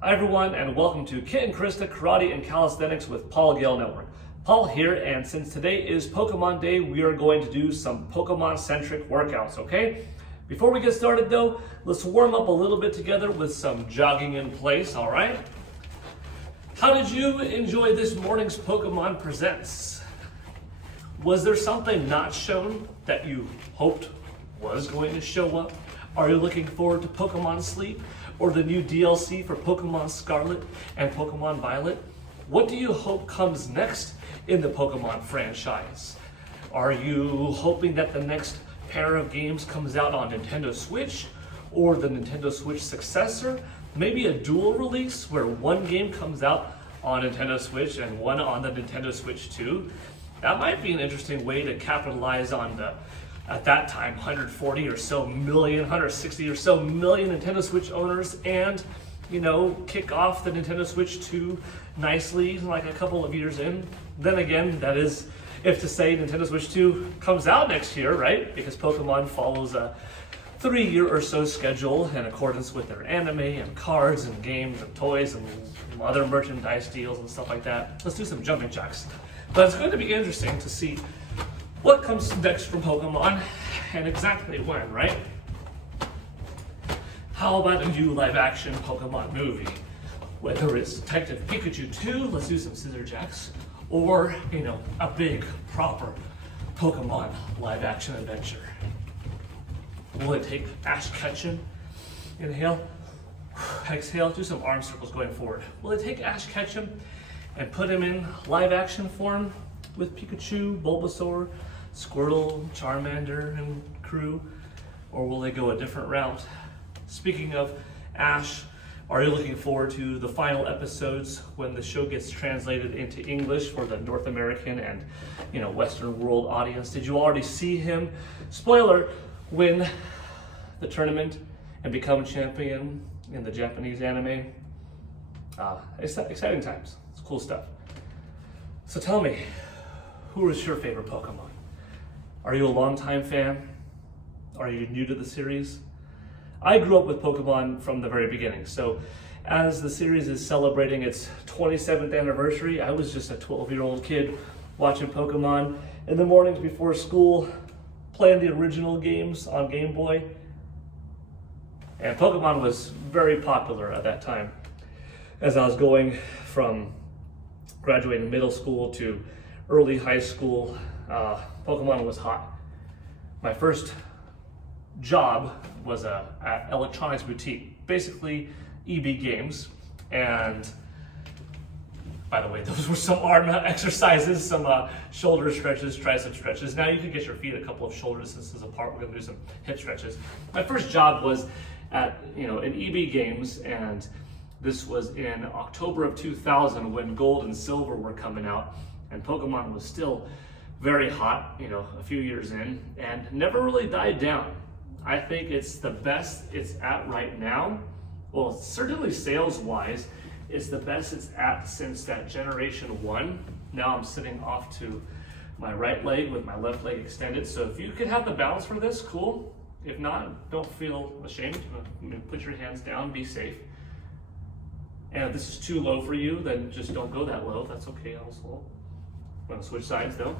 Hi everyone, and welcome to Kit and Krysta Karate and Calisthenics with Gale Network. Paul here, and since today is Pokemon Day, we are going to do some Pokemon-centric workouts, okay? Before we get started though, let's warm up a little bit together with some jogging in place, all right? How did you enjoy this morning's Pokemon Presents? Was there something not shown that you hoped was going to show up? Are you looking forward to Pokemon Sleep or the new DLC for Pokemon Scarlet and Pokemon Violet? What do you hope comes next in the Pokemon franchise? Are you hoping that the next pair of games comes out on Nintendo Switch or the Nintendo Switch successor? Maybe a dual release where one game comes out on Nintendo Switch and one on the Nintendo Switch 2? That might be an interesting way to capitalize on the, at that time, 140 or so million, 160 or so million Nintendo Switch owners, and, you know, kick off the Nintendo Switch 2 nicely, like a couple of years in. Then again, that is if to say Nintendo Switch 2 comes out next year, right? Because Pokemon follows a 3-year or so schedule in accordance with their anime and cards and games and toys and other merchandise deals and stuff like that. Let's do some jumping jacks. But it's going to be interesting to see what comes next from Pokemon and exactly when, right? How about a new live-action Pokemon movie? Whether it's Detective Pikachu 2, let's do some scissor jacks, or, you know, a big, proper Pokemon live-action adventure. Will it take Ash Ketchum? Inhale, exhale, do some arm circles going forward. Will it take Ash Ketchum and put him in live-action form with Pikachu, Bulbasaur, Squirtle, Charmander, and crew? Or will they go a different route? Speaking of Ash, are you looking forward to the final episodes when the show gets translated into English for the North American and, you know, Western world audience? Did you already see him, spoiler, win the tournament and become champion in the Japanese anime? Exciting times. It's cool stuff. So tell me, who is your favorite Pokemon? Are you a longtime fan? Are you new to the series? I grew up with Pokemon from the very beginning, so as the series is celebrating its 27th anniversary, I was just a 12-year-old kid watching Pokemon in the mornings before school, playing the original games on Game Boy. And Pokemon was very popular at that time. As I was going from graduating middle school to early high school, Pokemon was hot. My first job was at electronics boutique, basically EB Games. And by the way, those were some arm exercises, some shoulder stretches, tricep stretches. Now you can get your feet a couple of shoulder distances apart. We're gonna do some hip stretches. My first job was at, in EB Games, and this was in October of 2000 when Gold and Silver were coming out, and Pokemon was still very hot, a few years in, and never really died down. I think it's the best it's at right now. Well, certainly sales-wise, it's the best it's at since that Generation 1. Now I'm sitting off to my right leg with my left leg extended. So if you could have the balance for this, cool. If not, don't feel ashamed. Put your hands down, be safe. And if this is too low for you, then just don't go that low. That's okay also. I'm gonna switch sides though.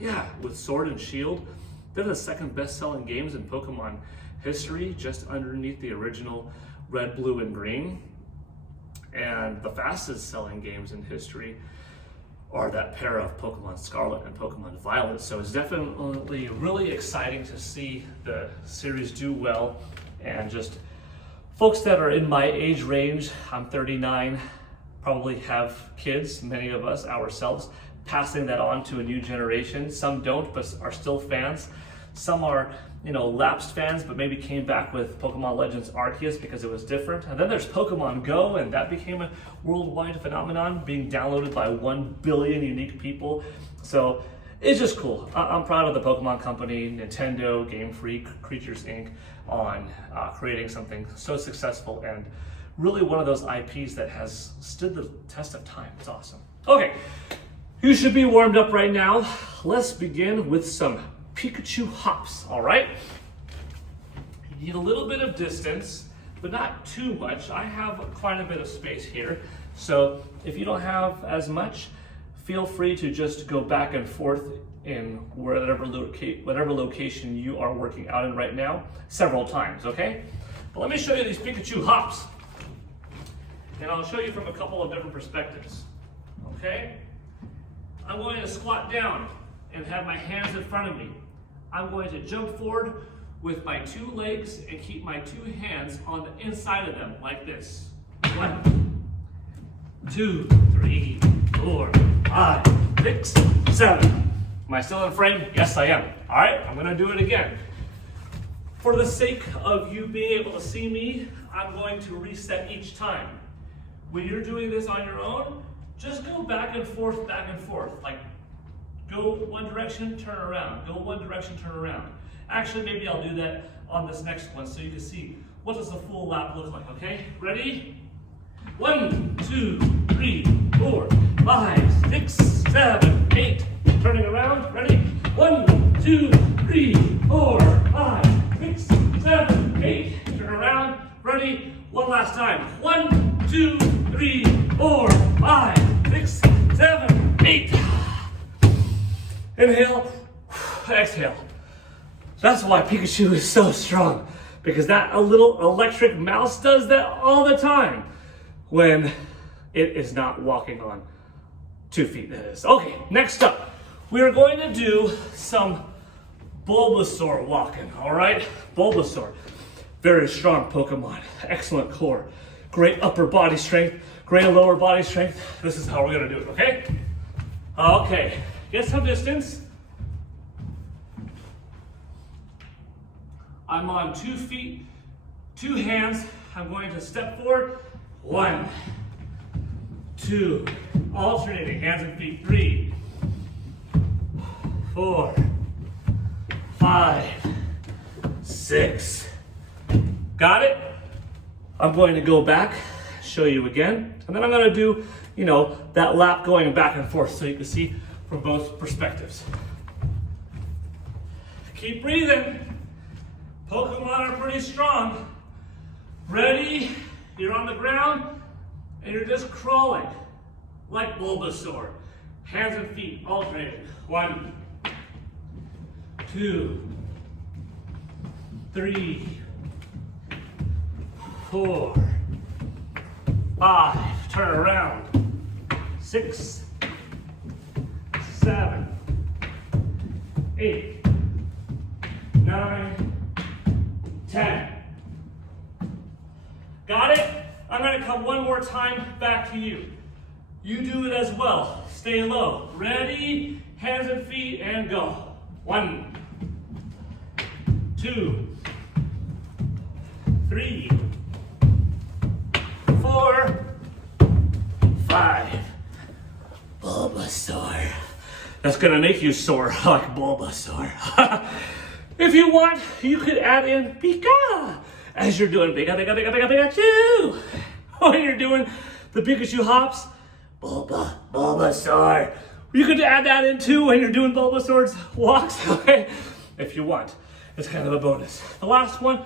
Yeah, with Sword and Shield, they're the second best-selling games in Pokemon history, just underneath the original Red, Blue, and Green. And the fastest-selling games in history are that pair of Pokemon Scarlet and Pokemon Violet. So it's definitely really exciting to see the series do well, and just folks that are in my age range, I'm 39, probably have kids, many of us ourselves, passing that on to a new generation. Some don't, but are still fans. Some are, lapsed fans, but maybe came back with Pokemon Legends Arceus because it was different. And then there's Pokemon Go, and that became a worldwide phenomenon, being downloaded by 1 billion unique people. So it's just cool. I'm proud of the Pokemon Company, Nintendo, Game Freak, Creatures Inc. on creating something so successful and really one of those IPs that has stood the test of time. It's awesome. Okay. You should be warmed up right now. Let's begin with some Pikachu hops, all right? You need a little bit of distance, but not too much. I have quite a bit of space here. So if you don't have as much, feel free to just go back and forth in whatever location you are working out in right now, several times, okay? But let me show you these Pikachu hops. And I'll show you from a couple of different perspectives, okay? I'm going to squat down and have my hands in front of me. I'm going to jump forward with my two legs and keep my two hands on the inside of them like this. 1, 2, 3, 4, 5, 6, 7. Am I still in frame? Yes, I am. All right, I'm gonna do it again. For the sake of you being able to see me, I'm going to reset each time. When you're doing this on your own, just go back and forth, like go one direction, turn around, go one direction, turn around. Actually, maybe I'll do that on this next one so you can see what does a full lap look like, okay? Ready? 1, 2, 3, 4, 5, 6, 7, 8. Turning around, ready? 1, 2, 3, 4, 5, 6, 7, 8. Turn around, ready? One last time. 1, 2, 3, 4, 5, 6, 7, 8. Inhale, exhale. That's why Pikachu is so strong, because that little electric mouse does that all the time when it is not walking on 2 feet, that is. Okay, next up, we are going to do some Bulbasaur walking, all right? Bulbasaur, very strong Pokemon, excellent core, great upper body strength, great lower body strength. This is how we're gonna do it, okay? Okay, get some distance. I'm on 2 feet, 2 hands. I'm going to step forward. 1, 2, alternating hands and feet. 3, 4, 5, 6. Got it? I'm going to go back, show you again, and then I'm going to do, that lap going back and forth so you can see from both perspectives. Keep breathing. Pokemon are pretty strong. Ready? You're on the ground and you're just crawling like Bulbasaur. Hands and feet alternating. 1, 2, 3, 4, 5. Turn around. 6, 7, 8, 9, 10. Got it? I'm going to come one more time back to you. You do it as well. Stay low. Ready? Hands and feet and go. 1, 2, 3, 4, 5. Bulbasaur. That's going to make you soar like Bulbasaur. If you want, you could add in Pika as you're doing Pikachu. When you're doing the Pikachu hops, Bulbasaur. You could add that in too when you're doing Bulbasaur's walks, okay? If you want. It's kind of a bonus. The last one,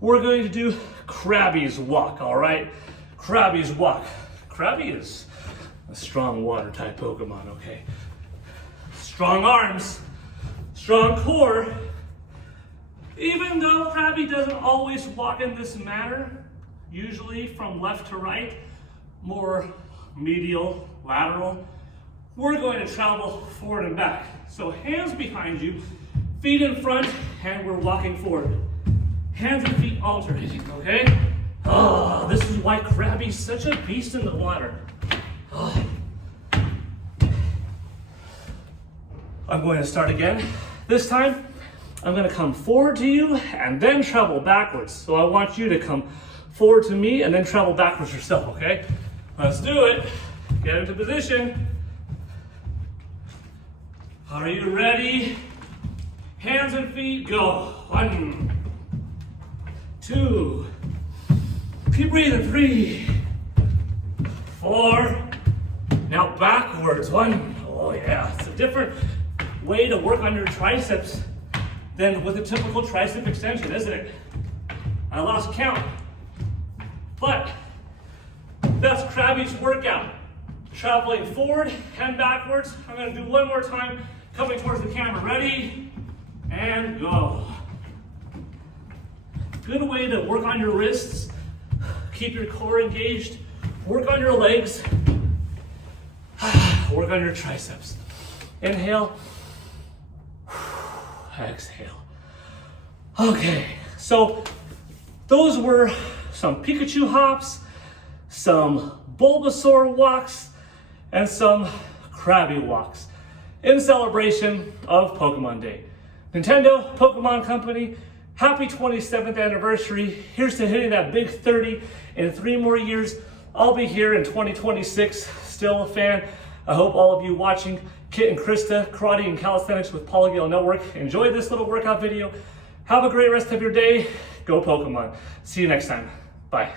we're going to do Krabby's walk, all right? Krabby's walk. Krabby is a strong water type Pokemon, okay? Strong arms, strong core. Even though Krabby doesn't always walk in this manner, usually from left to right, more medial, lateral, we're going to travel forward and back. So hands behind you, feet in front, and we're walking forward. Hands and feet alternating, okay? Oh, this is why Krabby's such a beast in the water. Oh. I'm going to start again. This time, I'm going to come forward to you and then travel backwards. So I want you to come forward to me and then travel backwards yourself, okay? Let's do it. Get into position. Are you ready? Hands and feet, go. 1, 2. Keep breathing. 3, 4. Now backwards. 1. Oh yeah, it's a different way to work on your triceps than with a typical tricep extension, isn't it? I lost count. But that's Krabby's workout. Traveling forward and backwards. I'm gonna do one more time, coming towards the camera. Ready, and go. Good way to work on your wrists, keep your core engaged, work on your legs, work on your triceps. Inhale, exhale. Okay, so those were some Pikachu hops, some Bulbasaur walks, and some Krabby walks in celebration of Pokemon Day. Nintendo, Pokemon Company, happy 27th anniversary. Here's to hitting that big 30 in 3 more years. I'll be here in 2026, still a fan. I hope all of you watching Kit and Krysta, Karate and Calisthenics with Gale Network, enjoy this little workout video. Have a great rest of your day. Go Pokemon. See you next time. Bye.